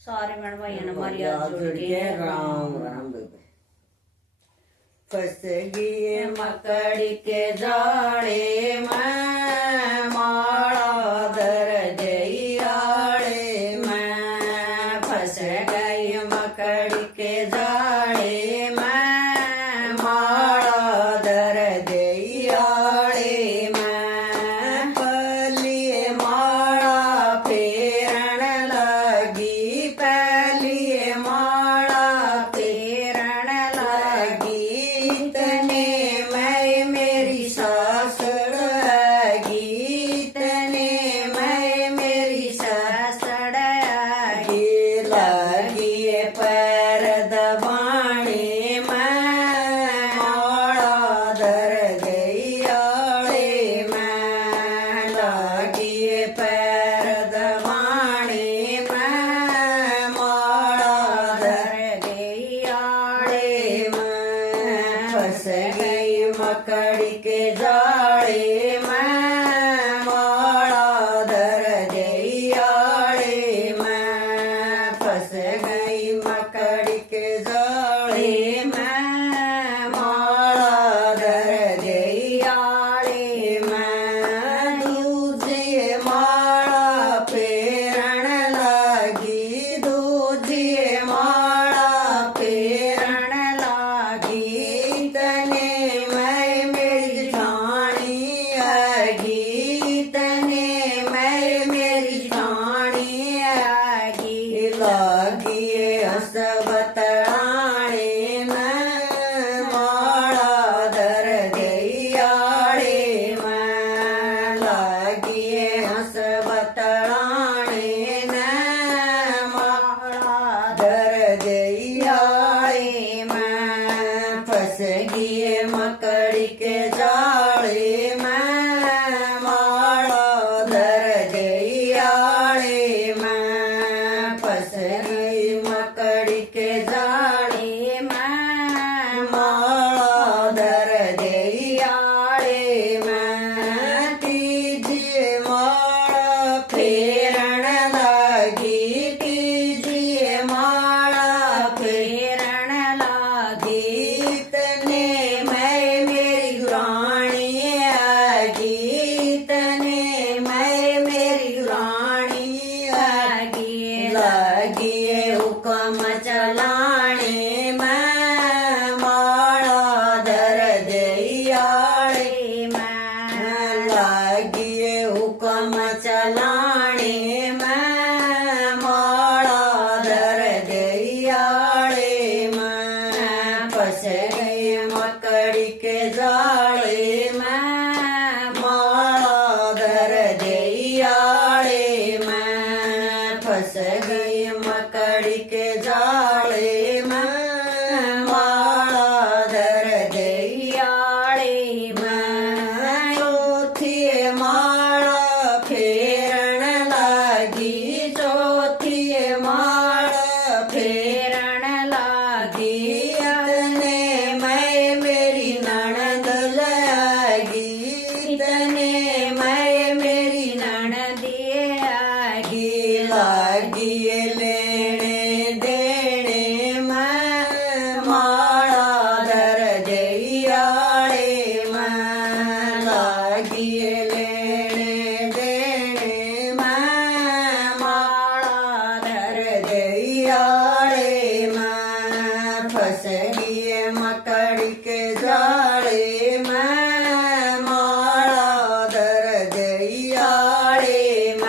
सारे बहन भाइयों ने हमारी हाथ जोड़ के राम राम बेबे। फंस गई मकड़ी के जाड़े में माला दर गई आड़े में। फंस गई मकड़ी के जाड़े में माला दर गई आड़े में। पहली माला फेरन लगी, पहली माला फेरन लगी। इतने मैं मेरी सासड़ आगी, इतने मैं मेरी सासड़ आगी। लगी पैर दबाने में माला दर गई आड़े में। लगी पैर दबाने में माला दर गई आड़े में। फंस गई मकड़ी के जाड़े में माला दर गई आड़े में। फंस गई मकड़ी के जाड़े में माला दर गई आड़े में। दूजी माला फेरन लगी, दूजी माला फेरन लगी। इतने मैं मेरी ठाणी आगी, इतने मैं मेरी ठाणी आगी। लगी हंस बतलाने में माला दर गई आड़े में। लगी हंस बतलाने में माला दर गई आड़े में। फंस गई मकड़ी के जाड़े में माला दर गई आड़े में। फंस गई मकड़ी के जाड़े में माला दर गई आड़े में। तीजी माला फेरन लगी, तीजी माला फेरन लगी। इतने मैं मेरी रानी आगी, इतने मैं मेरी रानी आगी। लगी हुक्म चलाने में माला दर गई आड़े में। लगी हुक्म चलाने में माला दर गई आड़े में। फंस गई मकड़ी के जाड़े में माला दर गई आड़े में। फंस गई मकड़ी के जाड़े में माला दर गई आड़े में। चौथी माला फेरन लगी, चौथी माला फेरन लगी। इतने मैं मेरी ननद लागी, इतने मैं मेरी ननद आगी। लागी लेने देने में माला दर गई आड़े में। लागी लेने देने में माला दर गई आड़े में। फंस गई मकड़ी के जाड़े में माला दर गई आड़े में।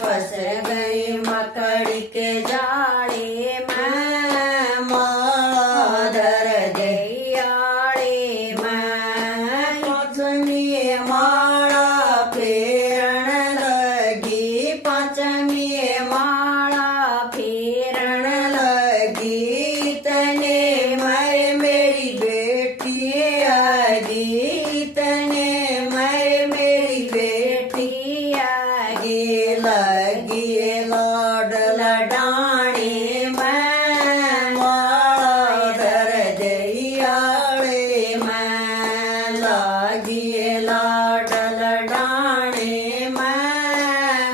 फंस गई मकड़ी के जाड़े में माला दर गई आड़े में। पांचवी माला फेरन लगी, पांचवी माला फेरन लगी। इतने मैं मेरी बेटी आगी, इतने मैं मेरी बेटी आगी। लगी लाड लडाने में माला दर गई आड़े में। लगी लाड लडाने में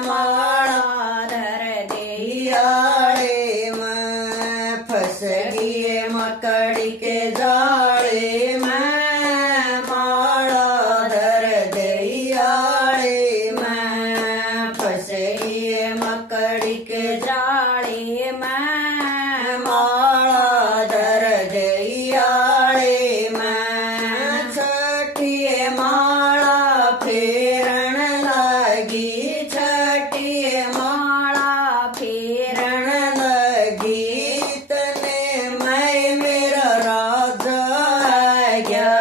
माला दर गई मकड़ी के जाळे में माळा दरदियाळे में छठिए माळा फेरण लागी छठिए माळा फेरण रण लगी तने मैं मेरा राजा आ गया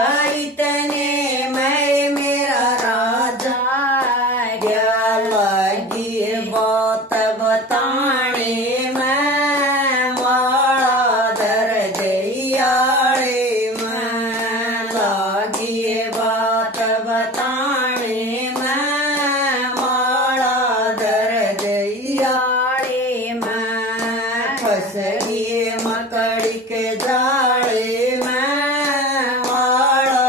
इतने मैं मेरा राजा आ गया लगी बात बताने मैं माला दरदियाळे में लगी बात बताने मैं माला दरदियाळे में फंस गई मकड़ी के जाले में माला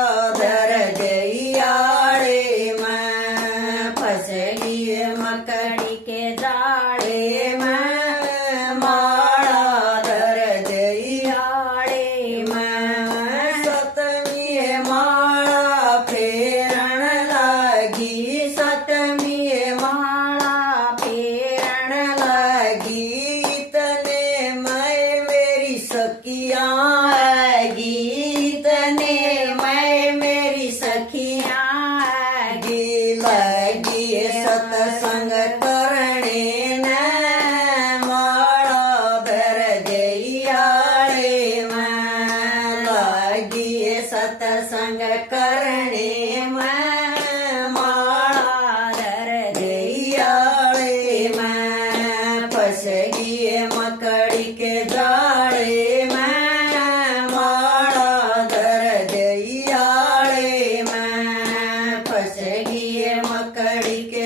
दरदियाळे में फंस गई मकड़ी के जाळे में माला दरदियाळे जाळे में सतमी माला फेरण लागी सतमी माळा फेरण लगी तने मैं मेरी सखियां आएगी तने मैं मेरी सखियां आएगी लगी सत्संग करने न माला दरदियाळे में लगी सत्संग करने में माला दरदियाळे में फंस गई मकड़ी के जाले में माला दरदियाळे में फंस गई मकड़ी के